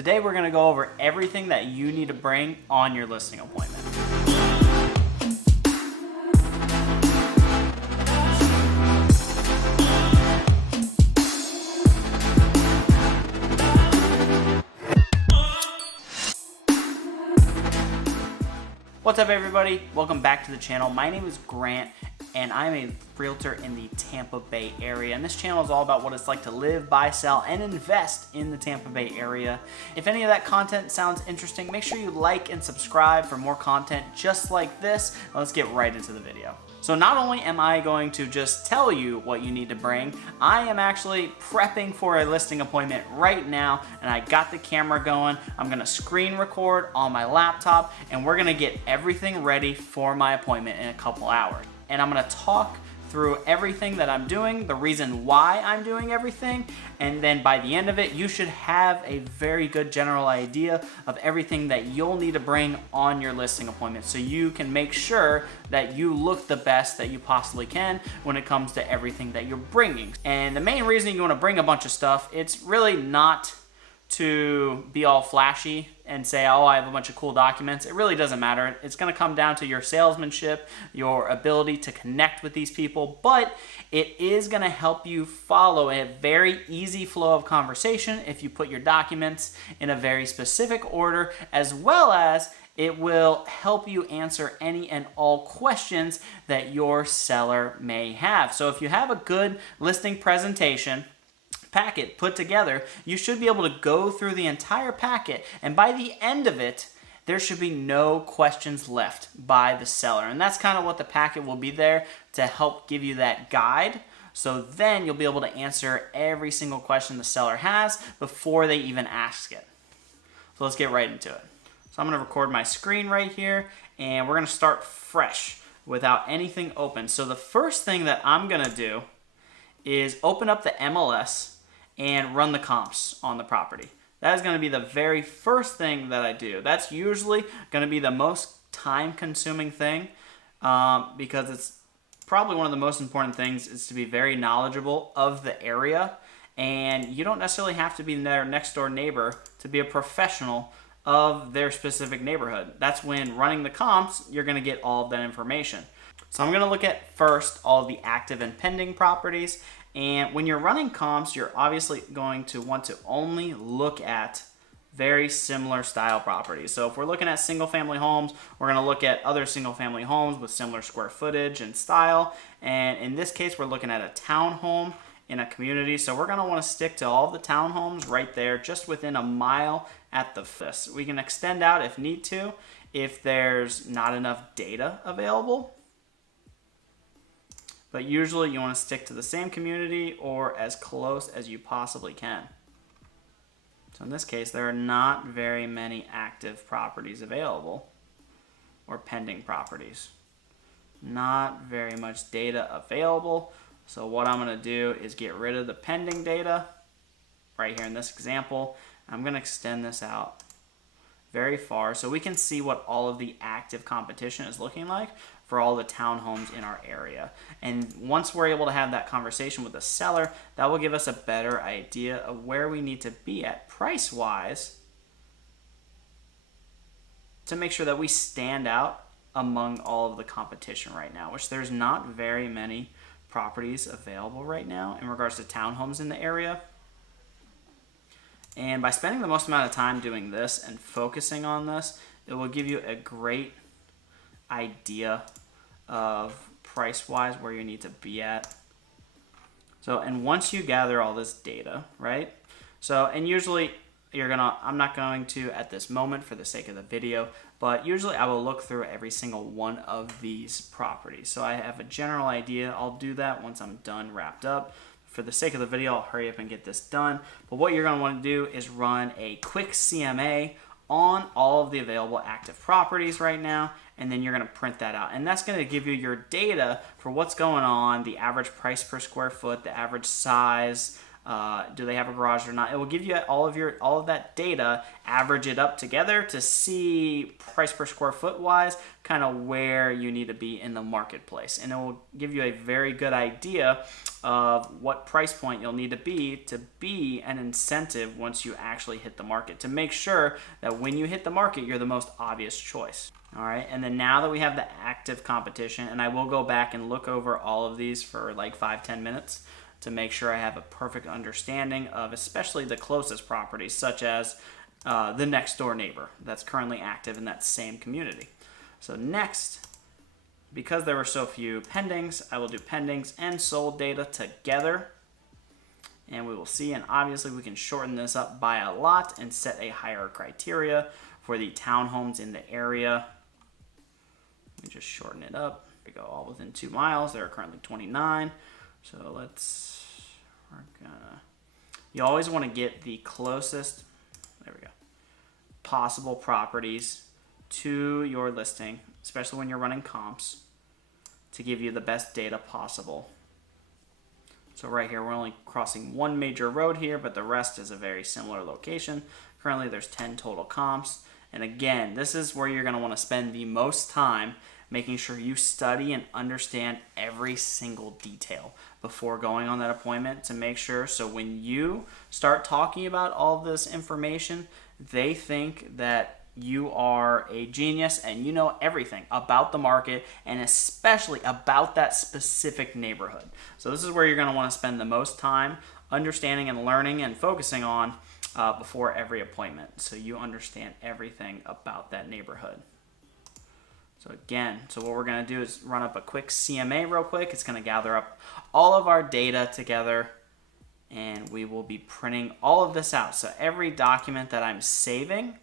Today we're going to go over everything that you need to bring on your listing appointment. What's up everybody? Welcome back to the channel. My name is Grant and I'm a realtor in the Tampa Bay area, and this channel is all about what it's like to live, buy, sell, and invest in the Tampa Bay area. If any of that content sounds interesting, make sure you like and subscribe for more content just like this. Now let's get right into the video. So not only am I going to just tell you what you need to bring, I am actually prepping for a listing appointment right now, and I got the camera going. I'm gonna screen record on my laptop, and we're gonna get everything ready for my appointment in a couple hours. And I'm gonna talk through everything that I'm doing, the reason why I'm doing everything, and then by the end of it, you should have a very good general idea of everything that you'll need to bring on your listing appointment so you can make sure that you look the best that you possibly can when it comes to everything that you're bringing. And the main reason you wanna bring a bunch of stuff, it's really not to be all flashy and say, oh, I have a bunch of cool documents. It really doesn't matter. It's gonna come down to your salesmanship, your ability to connect with these people, but it is gonna help you follow a very easy flow of conversation if you put your documents in a very specific order, as well as it will help you answer any and all questions that your seller may have. So if you have a good listing presentation packet put together, you should be able to go through the entire packet, and by the end of it, there should be no questions left by the seller. And that's kind of what the packet will be there to help give you that guide. So then you'll be able to answer every single question the seller has before they even ask it. So let's get right into it. So I'm gonna record my screen right here, and we're gonna start fresh without anything open. So the first thing that I'm gonna do is open up the MLS and run the comps on the property. That is going to be the very first thing that I do. That's usually going to be the most time-consuming thing because it's probably one of the most important things is to be very knowledgeable of the area, and you don't necessarily have to be their next-door neighbor to be a professional of their specific neighborhood. That's when running the comps, you're going to get all of that information. So I'm going to look at first all of the active and pending properties. And when you're running comps, you're obviously going to want to only look at very similar style properties. So if we're looking at single family homes, we're going to look at other single family homes with similar square footage and style. And in this case, we're looking at a townhome in a community. So we're going to want to stick to all the townhomes right there, just within a mile at the fist. We can extend out if need to, if there's not enough data available. But usually you want to stick to the same community or as close as you possibly can. So in this case, there are not very many active properties available or pending properties. Not very much data available. So what I'm going to do is get rid of the pending data right here in this example. I'm going to extend this out very far so we can see what all of the active competition is looking like for all the townhomes in our area. And once we're able to have that conversation with the seller, that will give us a better idea of where we need to be at price-wise to make sure that we stand out among all of the competition right now, which there's not very many properties available right now in regards to townhomes in the area. And by spending the most amount of time doing this and focusing on this, it will give you a great idea of price-wise where you need to be at. So, and once you gather all this data, right? So, and usually I'm not going to at this moment for the sake of the video, but usually I will look through every single one of these properties. So I have a general idea. I'll do that once I'm done, wrapped up. For the sake of the video, I'll hurry up and get this done. But what you're going to want to do is run a quick CMA on all of the available active properties right now, and then you're going to print that out. And that's going to give you your data for what's going on, the average price per square foot, the average size, Do they have a garage or not? It will give you all of that data, average it up together to see price per square foot wise, kind of where you need to be in the marketplace. And it will give you a very good idea of what price point you'll need to be an incentive once you actually hit the market, to make sure that when you hit the market, you're the most obvious choice. All right, and then now that we have the active competition, and I will go back and look over all of these for like 5-10 minutes to make sure I have a perfect understanding of especially the closest properties, such as the next door neighbor that's currently active in that same community. So next, because there were so few pendings, I will do pendings and sold data together, and we will see, and obviously we can shorten this up by a lot and set a higher criteria for the townhomes in the area. Let me just shorten it up. We go all within 2 miles. There are currently 29. So you always want to get the closest, there we go, possible properties to your listing, especially when you're running comps, to give you the best data possible. So right here, we're only crossing one major road here, but the rest is a very similar location. Currently, there's 10 total comps. And again, this is where you're going to want to spend the most time, making sure you study and understand every single detail before going on that appointment, to make sure so when you start talking about all this information, they think that you are a genius and you know everything about the market and especially about that specific neighborhood. So this is where you're going to want to spend the most time understanding and learning and focusing on before every appointment, so you understand everything about that neighborhood. So again, what we're going to do is run up a quick CMA real quick. It's going to gather up all of our data together, and we will be printing all of this out. So every document that I'm saving,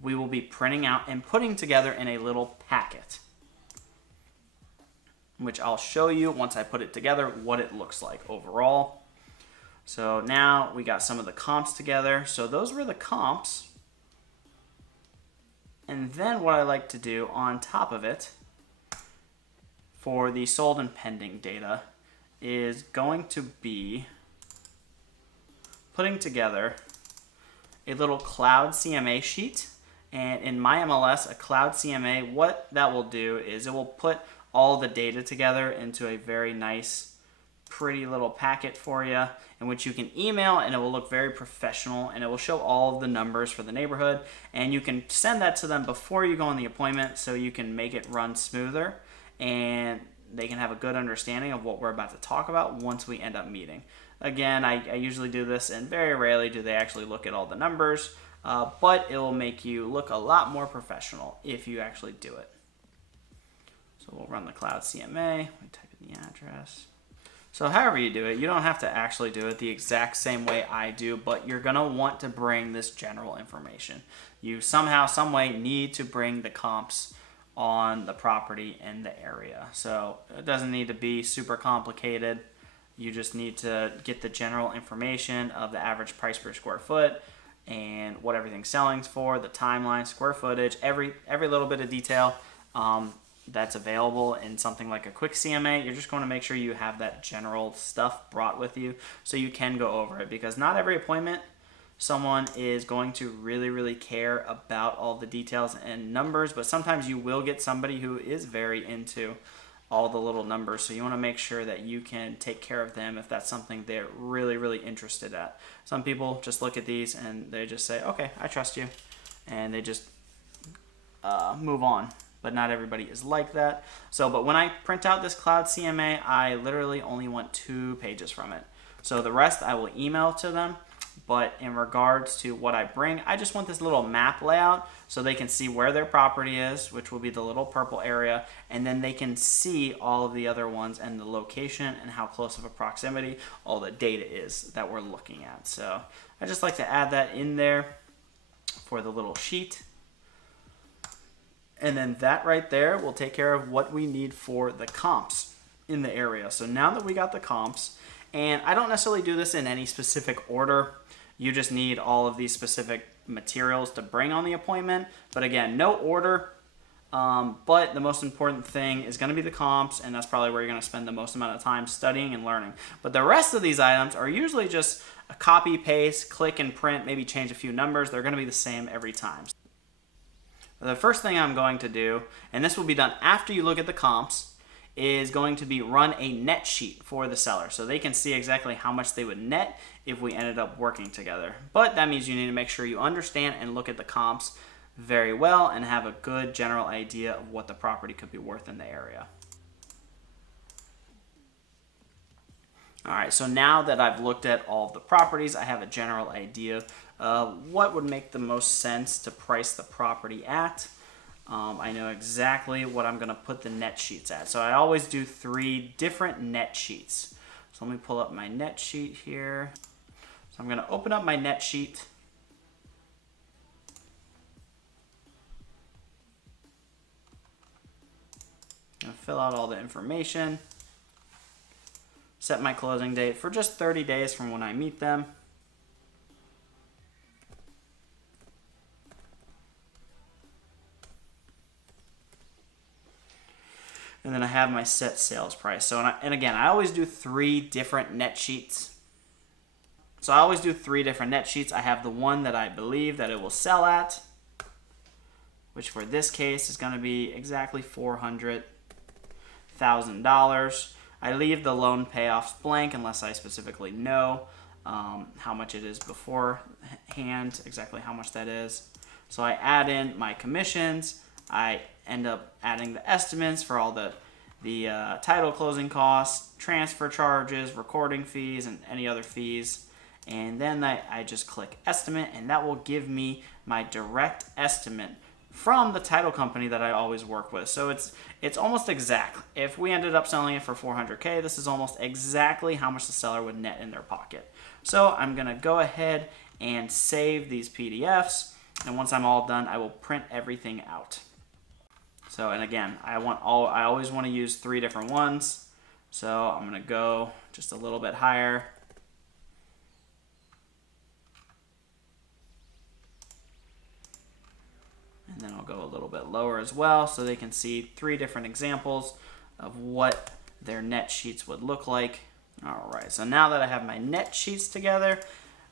we will be printing out and putting together in a little packet, which I'll show you once I put it together what it looks like overall. So now we got some of the comps together. So those were the comps. And then what I like to do on top of it for the sold and pending data is going to be putting together a little cloud CMA sheet. And in my MLS, a cloud CMA, what that will do is it will put all the data together into a very nice, pretty little packet for you, in which you can email, and it will look very professional, and it will show all of the numbers for the neighborhood, and you can send that to them before you go on the appointment so you can make it run smoother and they can have a good understanding of what we're about to talk about once we end up meeting. Again, I usually do this, and very rarely do they actually look at all the numbers, but it will make you look a lot more professional if you actually do it. So we'll run the cloud CMA, we type in the address. So however you do it, you don't have to actually do it the exact same way I do, but you're going to want to bring this general information. You somehow, some way need to bring the comps on the property in the area. So it doesn't need to be super complicated. You just need to get the general information of the average price per square foot and what everything's selling for, the timeline, square footage, every little bit of detail that's available in something like a quick CMA. You're just going to make sure you have that general stuff brought with you so you can go over it, because not every appointment someone is going to really care about all the details and numbers, but sometimes you will get somebody who is very into all the little numbers, so you want to make sure that you can take care of them if that's something they're really interested at. Some people just look at these and they just say, okay, I trust you, and they just move on. But not everybody is like that. So, but when I print out this cloud CMA, I literally only want 2 pages from it. So the rest I will email to them. But in regards to what I bring, I just want this little map layout so they can see where their property is, which will be the little purple area, and then they can see all of the other ones and the location and how close of a proximity all the data is that we're looking at. So I just like to add that in there for the little sheet. And then that right there will take care of what we need for the comps in the area. So now that we got the comps, and I don't necessarily do this in any specific order, you just need all of these specific materials to bring on the appointment. But again, no order. But the most important thing is going to be the comps, and that's probably where you're going to spend the most amount of time studying and learning. But the rest of these items are usually just a copy, paste, click and print, maybe change a few numbers. They're going to be the same every time. The first thing I'm going to do, and this will be done after you look at the comps, is going to be run a net sheet for the seller so they can see exactly how much they would net if we ended up working together. But that means you need to make sure you understand and look at the comps very well and have a good general idea of what the property could be worth in the area. Alright, so now that I've looked at all of the properties, I have a general idea of what would make the most sense to price the property at. I know exactly what I'm going to put the net sheets at. So I always do 3 different net sheets. So let me pull up my net sheet here. So I'm going to open up my net sheet. I'm going to fill out all the information. Set my closing date for just 30 days from when I meet them. And then I have my set sales price. So, and again, I always do 3 different net sheets. So I always do 3 different net sheets. I have the one that I believe that it will sell at, which for this case is going to be exactly $400,000. I leave the loan payoffs blank unless I specifically know how much it is beforehand, exactly how much that is. So I add in my commissions. I end up adding the estimates for all the title closing costs, transfer charges, recording fees, and any other fees. And then I just click estimate, and that will give me my direct estimate from the title company that I always work with. So it's almost exact. If we ended up selling it for $400K, this is almost exactly how much the seller would net in their pocket. So I'm gonna go ahead and save these PDFs, and once I'm all done, I will print everything out. So, and again, I always want to use 3 different ones. So I'm going to go just a little bit higher. And then I'll go a little bit lower as well so they can see 3 different examples of what their net sheets would look like. All right, so now that I have my net sheets together,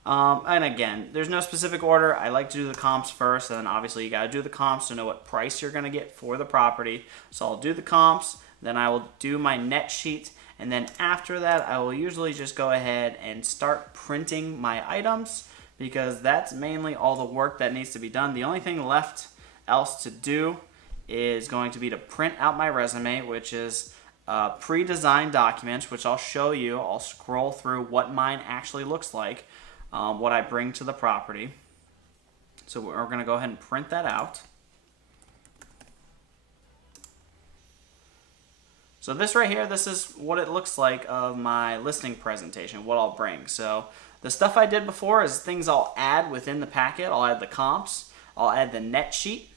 and again, there's no specific order. I like to do the comps first, and then obviously you got to do the comps to know what price you're going to get for the property. So I'll do the comps, then I will do my net sheet, and then after that, I will usually just go ahead and start printing my items because that's mainly all the work that needs to be done. The only thing left else to do is going to be to print out my resume, which is pre-designed documents, which I'll show you. I'll scroll through what mine actually looks like. What I bring to the property. So we're going to go ahead and print that out. So this right here, this is what it looks like of my listing presentation, what I'll bring. So the stuff I did before is things I'll add within the packet. I'll add the comps. I'll add the net sheet.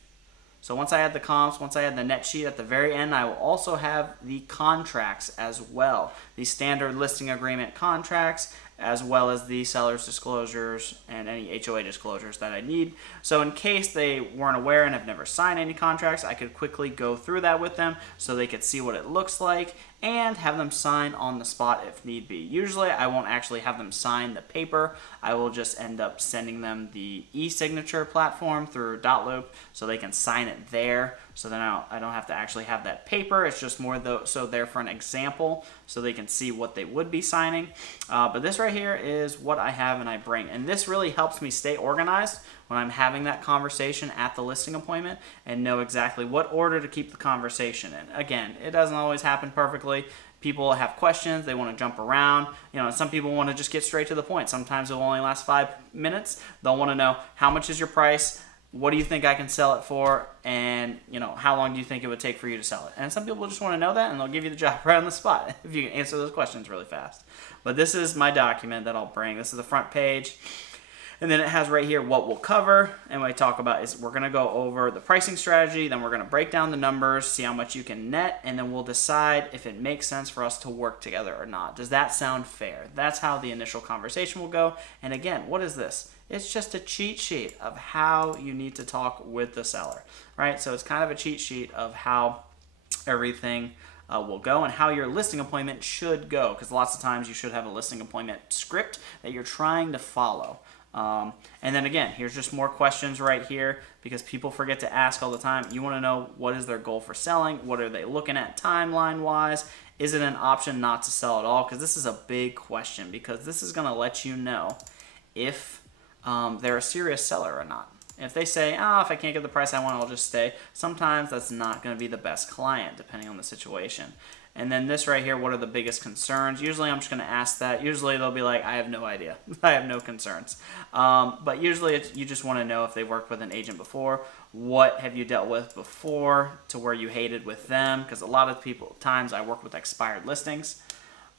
So once I add the comps, once I add the net sheet at the very end, I will also have the contracts as well. The standard listing agreement contracts, as well as the seller's disclosures and any HOA disclosures that I need. So in case they weren't aware and have never signed any contracts, I could quickly go through that with them so they could see what it looks like and have them sign on the spot if need be. Usually I won't actually have them sign the paper. I will just end up sending them the e-signature platform through Dotloop so they can sign it there. So then I don't have to actually have that paper. It's just more so there for an example so they can see what they would be signing. But this right here is what I have and I bring. And this really helps me stay organized when I'm having that conversation at the listing appointment and know exactly what order to keep the conversation in. Again, it doesn't always happen perfectly. People have questions, they want to jump around. You know, some people want to just get straight to the point. Sometimes it will only last 5 minutes. They'll want to know, how much is your price? What do you think I can sell it for? And, you know, how long do you think it would take for you to sell it? And some people just want to know that, and they'll give you the job right on the spot if you can answer those questions really fast. But this is my document that I'll bring. This is the front page. And then it has right here what we'll cover, and what I talk about is we're gonna go over the pricing strategy, then we're gonna break down the numbers, see how much you can net, and then we'll decide if it makes sense for us to work together or not. Does that sound fair? That's how the initial conversation will go. And again, what is this? It's just a cheat sheet of how you need to talk with the seller, right? So it's kind of a cheat sheet of how everything will go and how your listing appointment should go, because lots of times you should have a listing appointment script that you're trying to follow. And then again, here's just more questions right here, because people forget to ask all the time. You want to know what is their goal for selling, what are they looking at timeline wise, is it an option not to sell at all, because this is a big question, because this is going to let you know if they're a serious seller or not. If they say, if I can't get the price I want, I'll just stay, sometimes that's not going to be the best client, depending on the situation. And then this right here, what are the biggest concerns? Usually I'm just going to ask that. Usually they'll be like, I have no idea. I have no concerns. But usually you just want to know if they've worked with an agent before. What have you dealt with before to where you hated with them? Because a lot of times I work with expired listings.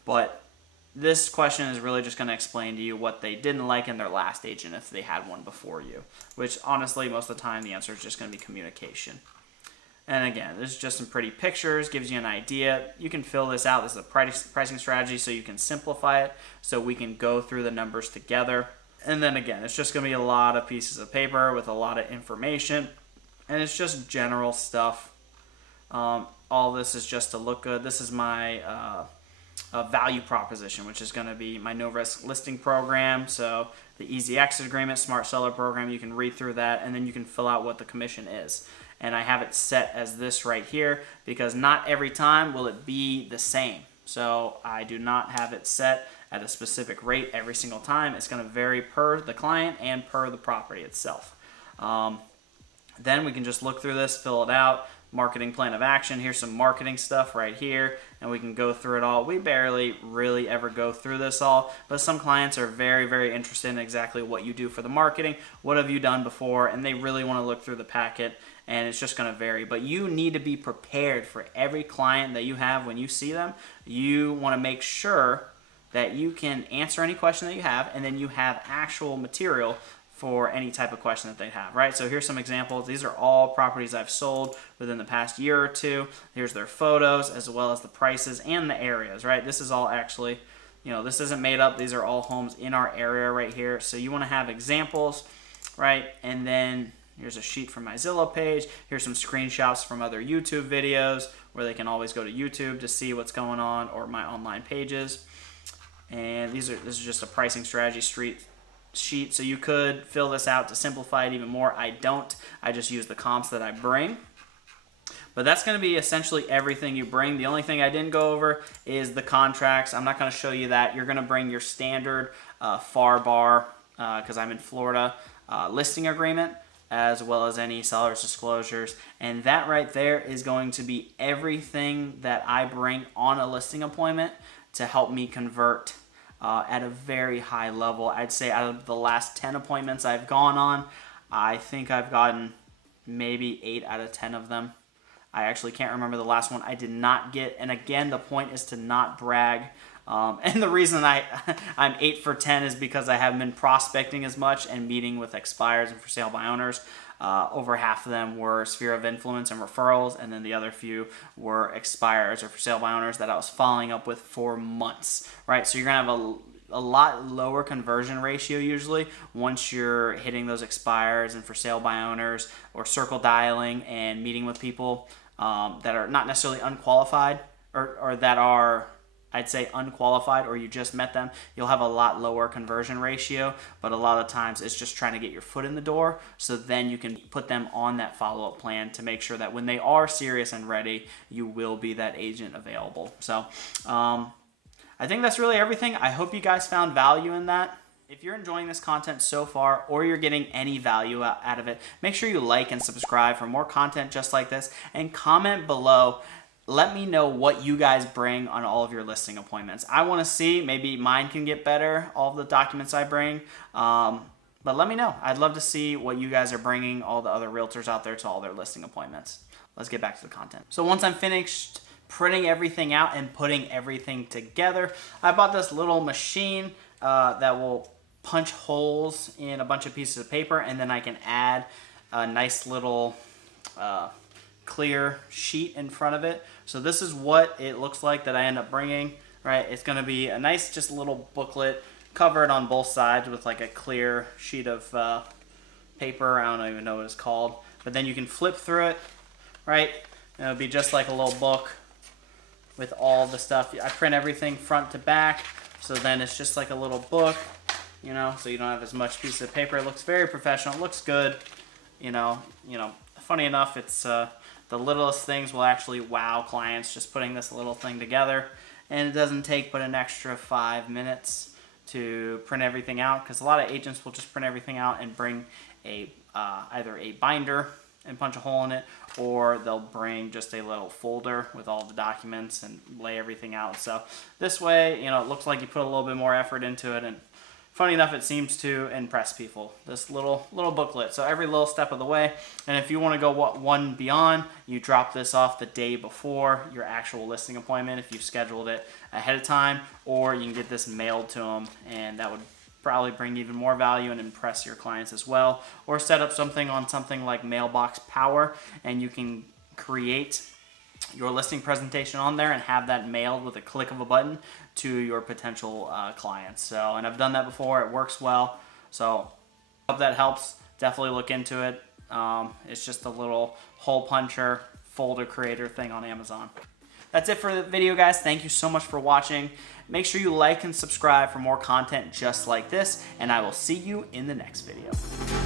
But this question is really just going to explain to you what they didn't like in their last agent if they had one before you. Which honestly, most of the time the answer is just going to be communication. And again, this is just some pretty pictures, gives you an idea. You can fill this out. This is a pricing strategy, so you can simplify it, so we can go through the numbers together. And then again, it's just going to be a lot of pieces of paper with a lot of information, and it's just general stuff. All this is just to look good. This is my value proposition, which is going to be my no-risk listing program. So the easy exit agreement, smart seller program, you can read through that, and then you can fill out what the commission is. And I have it set as this right here, because not every time will it be the same. So I do not have it set at a specific rate every single time. It's going to vary per the client and per the property itself. Then we can just look through this, fill it out. Marketing plan of action. Here's some marketing stuff right here, and we can go through it all. We barely really ever go through this all, but some clients are very, very interested in exactly what you do for the marketing. What have you done before? And they really want to look through the packet, and it's just going to vary. But you need to be prepared for every client that you have when you see them. You want to make sure that you can answer any question that you have, and then you have actual material for any type of question that they have, right? So here's some examples. These are all properties I've sold within the past year or two. Here's their photos, as well as the prices and the areas, right? This is all actually, this isn't made up. These are all homes in our area right here. So you want to have examples, right? And then here's a sheet from my Zillow page. Here's some screenshots from other YouTube videos where they can always go to YouTube to see what's going on, or my online pages. And this is just a pricing strategy sheet, so you could fill this out to simplify it even more. I don't. I just use the comps that I bring. But that's going to be essentially everything you bring. The only thing I didn't go over is the contracts. I'm not going to show you that. You're going to bring your standard FAR bar, because I'm in Florida, listing agreement, as well as any seller's disclosures. And that right there is going to be everything that I bring on a listing appointment to help me convert at a very high level. I'd say out of the last 10 appointments I've gone on, I think I've gotten maybe 8 out of 10 of them. I actually can't remember the last one I did not get. And again, the point is to not brag. And the reason I'm 8 for 10 is because I haven't been prospecting as much and meeting with expireds and for sale by owners. Over half of them were sphere of influence and referrals, and then the other few were expireds or for sale by owners that I was following up with for months, right? So you're going to have a lot lower conversion ratio usually once you're hitting those expireds and for sale by owners, or circle dialing and meeting with people that are not necessarily unqualified, or that are, I'd say, unqualified, or you just met them. You'll have a lot lower conversion ratio, but a lot of times it's just trying to get your foot in the door, so then you can put them on that follow-up plan to make sure that when they are serious and ready, you will be that agent available. So I think that's really everything. I hope you guys found value in that. If you're enjoying this content so far, or you're getting any value out of it, make sure you like and subscribe for more content just like this, and comment below. Let me know what you guys bring on all of your listing appointments. I want to see, maybe mine can get better, all of the documents I bring. But let me know. I'd love to see what you guys are bringing, all the other realtors out there, to all their listing appointments. Let's get back to the content. So once I'm finished printing everything out and putting everything together, I bought this little machine that will punch holes in a bunch of pieces of paper, and then I can add a nice little clear sheet in front of it. So this is what it looks like that I end up bringing, right? It's going to be a nice just little booklet covered on both sides with like a clear sheet of paper. I don't even know what it's called, but then you can flip through it, right? And it'll be just like a little book with all the stuff. I print everything front to back, so then it's just like a little book, you know, so you don't have as much piece of paper. It looks very professional. It looks good, you know. Funny enough, it's the littlest things will actually wow clients, just putting this little thing together. And it doesn't take but an extra 5 minutes to print everything out, because a lot of agents will just print everything out and bring a either a binder and punch a hole in it, or they'll bring just a little folder with all the documents and lay everything out. So this way, you know, it looks like you put a little bit more effort into it, and funny enough, it seems to impress people, this little booklet. So every little step of the way. And if you want to go one beyond, you drop this off the day before your actual listing appointment if you've scheduled it ahead of time, or you can get this mailed to them, and that would probably bring even more value and impress your clients as well. Or set up something on something like Mailbox Power, and you can create your listing presentation on there and have that mailed with a click of a button to your potential clients. So, and I've done that before. It works well. So, hope that helps. Definitely look into it. It's just a little hole puncher folder creator thing on Amazon. That's it for the video, guys. Thank you so much for watching. Make sure you like and subscribe for more content just like this, and I will see you in the next video.